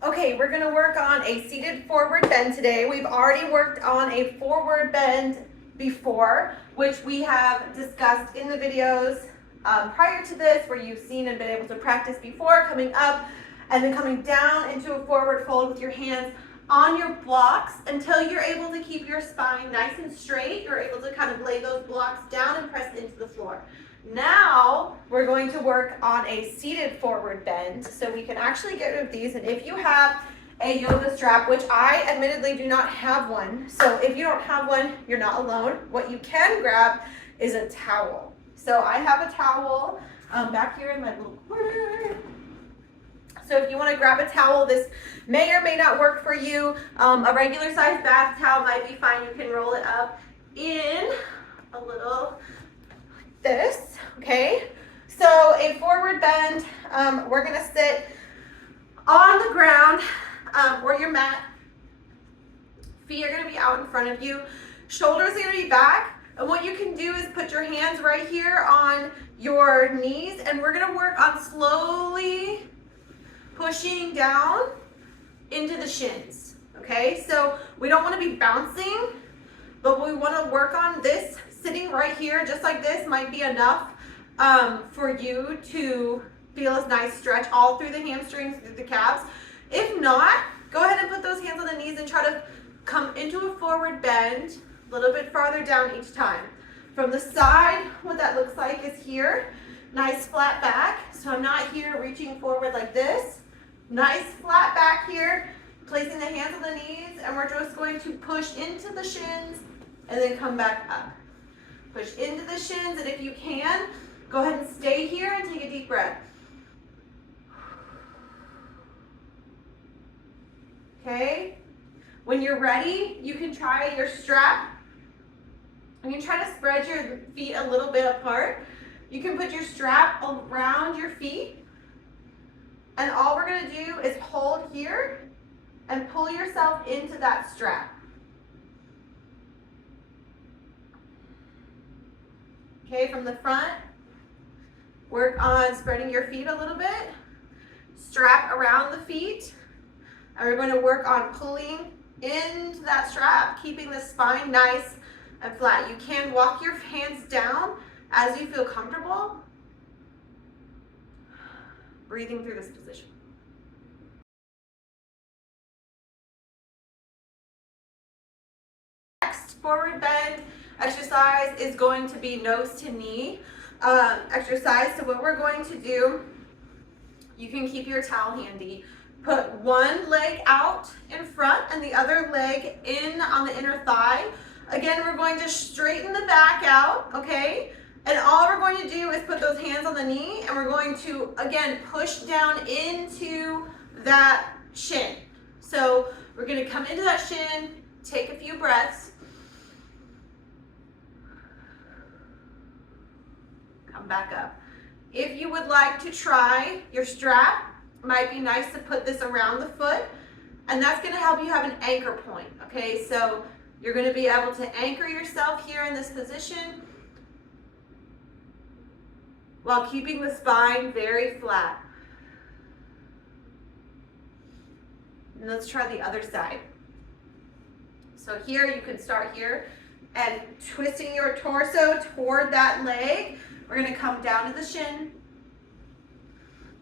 Okay, we're gonna work on a seated forward bend today. We've already worked on a forward bend before, which we have discussed in the videos prior to this, where you've seen and been able to practice before, coming up and then coming down into a forward fold with your hands on your blocks until you're able to keep your spine nice and straight. You're able to kind of lay those blocks down and press into the floor. Now we're going to work on a seated forward bend, so we can actually get rid of these. And if you have a yoga strap, which I admittedly do not have one, so if you don't have one, you're not alone. What you can grab is a towel. So I have a towel back here in my little corner. So if you want to grab a towel, this may or may not work for you. A regular size bath towel might be fine. You can roll it up in a little this, okay? So a forward bend, we're gonna sit on the ground or your mat. Feet are gonna be out in front of you. Shoulders are gonna be back. And what you can do is put your hands right here on your knees, and we're gonna work on slowly pushing down into the shins, okay? So we don't wanna be bouncing, but we wanna work on this. Sitting right here, just like this, might be enough for you to feel a nice stretch all through the hamstrings, through the calves. If not, go ahead and put those hands on the knees and try to come into a forward bend, a little bit farther down each time. From the side, what that looks like is here, nice flat back. So I'm not here reaching forward like this. Nice flat back here, placing the hands on the knees, and we're just going to push into the shins and then come back up. Push into the shins, and if you can, go ahead and stay here and take a deep breath. Okay? When you're ready, you can try your strap. You can try to spread your feet a little bit apart. You can put your strap around your feet, and all we're going to do is hold here and pull yourself into that strap. Okay, from the front, work on spreading your feet a little bit, strap around the feet, and we're going to work on pulling into that strap, keeping the spine nice and flat. You can walk your hands down as you feel comfortable, breathing through this position. Next forward bend exercise is going to be nose to knee exercise. So what we're going to do, you can keep your towel handy. Put one leg out in front and the other leg in on the inner thigh. Again, we're going to straighten the back out, okay? And all we're going to do is put those hands on the knee, and we're going to, again, push down into that shin. So we're going to come into that shin, take a few breaths. Come back up. If you would like to try your strap, it might be nice to put this around the foot, and that's going to help you have an anchor point, okay? So you're going to be able to anchor yourself here in this position while keeping the spine very flat. And let's try the other side. So here you can start here and twisting your torso toward that leg. We're going to come down to the shin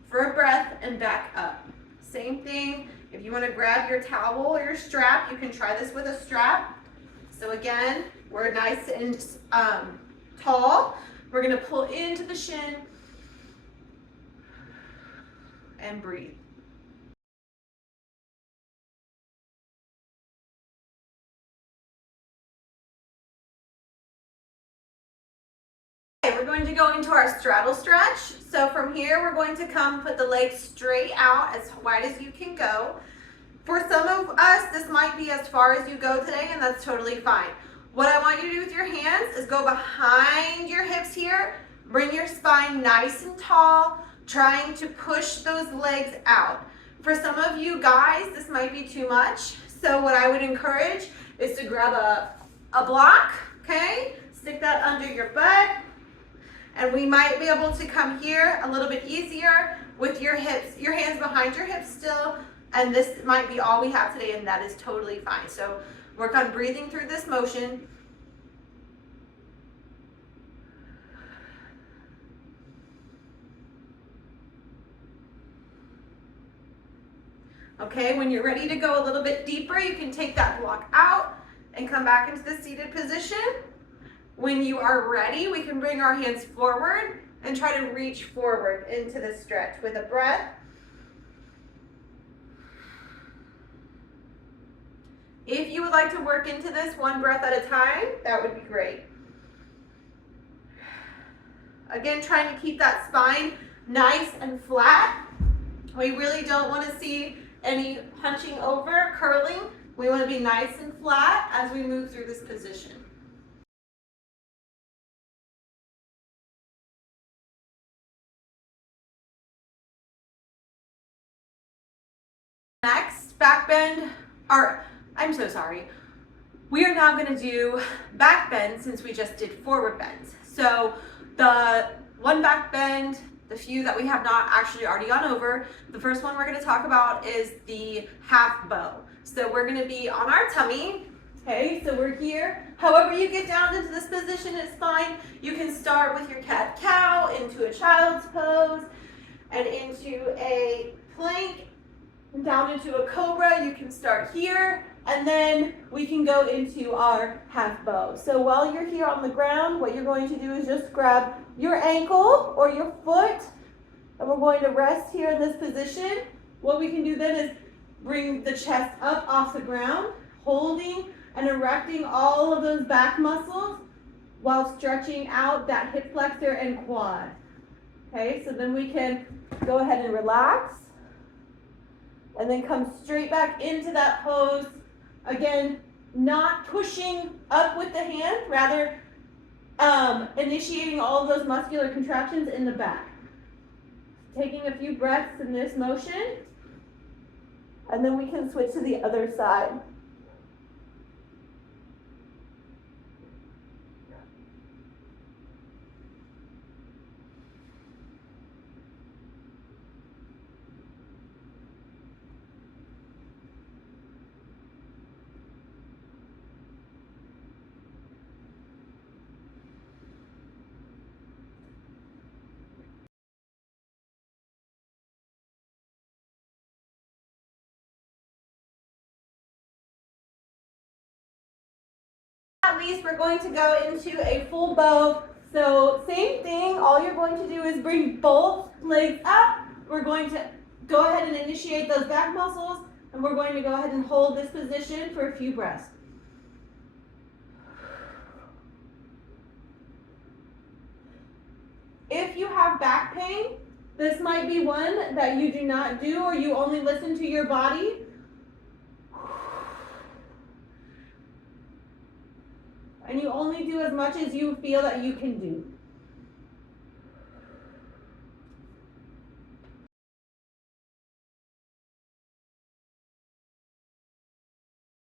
for a breath and back up. Same thing. If you want to grab your towel or your strap, you can try this with a strap. So again, we're nice and tall. We're going to pull into the shin and breathe. Okay, we're going to go into our straddle stretch. So from here, we're going to come put the legs straight out as wide as you can go. For some of us, this might be as far as you go today, and that's totally fine. What I want you to do with your hands is go behind your hips here, bring your spine nice and tall, trying to push those legs out. For some of you guys, this might be too much. So what I would encourage is to grab a block, okay? Stick that under your butt. And we might be able to come here a little bit easier with your hips, your hands behind your hips still, And this might be all we have today, and that is totally fine. So work on breathing through this motion. Okay, when you're ready to go a little bit deeper, you can take that block out and come back into the seated position. When you are ready, we can bring our hands forward and try to reach forward into the stretch with a breath. If you would like to work into this one breath at a time, that would be great. Again, trying to keep that spine nice and flat. We really don't want to see any hunching over, curling. We want to be nice and flat as we move through this position. Next, back bend, we are now going to do back bend since we just did forward bends. So the one back bend, the few that we have not actually already gone over, the first one we're going to talk about is the half bow. So we're going to be on our tummy. Okay, so we're here. However you get down into this position is fine. You can start with your cat-cow into a child's pose and into a plank, down into a cobra. You can start here, and then we can go into our half bow. So while you're here on the ground, what you're going to do is just grab your ankle or your foot, and we're going to rest here in this position. What we can do then is bring the chest up off the ground, holding and erecting all of those back muscles while stretching out that hip flexor and quad. Okay, so then we can go ahead and relax and then come straight back into that pose. Again, not pushing up with the hand, rather initiating all of those muscular contractions in the back. Taking a few breaths in this motion, and then we can switch to the other side. At least we're going to go into a full bow. So same thing, all you're going to do is bring both legs up. We're going to go ahead and initiate those back muscles, and we're going to go ahead and hold this position for a few breaths. If you have back pain, this might be one that you do not do, or you only listen to your body. And you only do as much as you feel that you can do.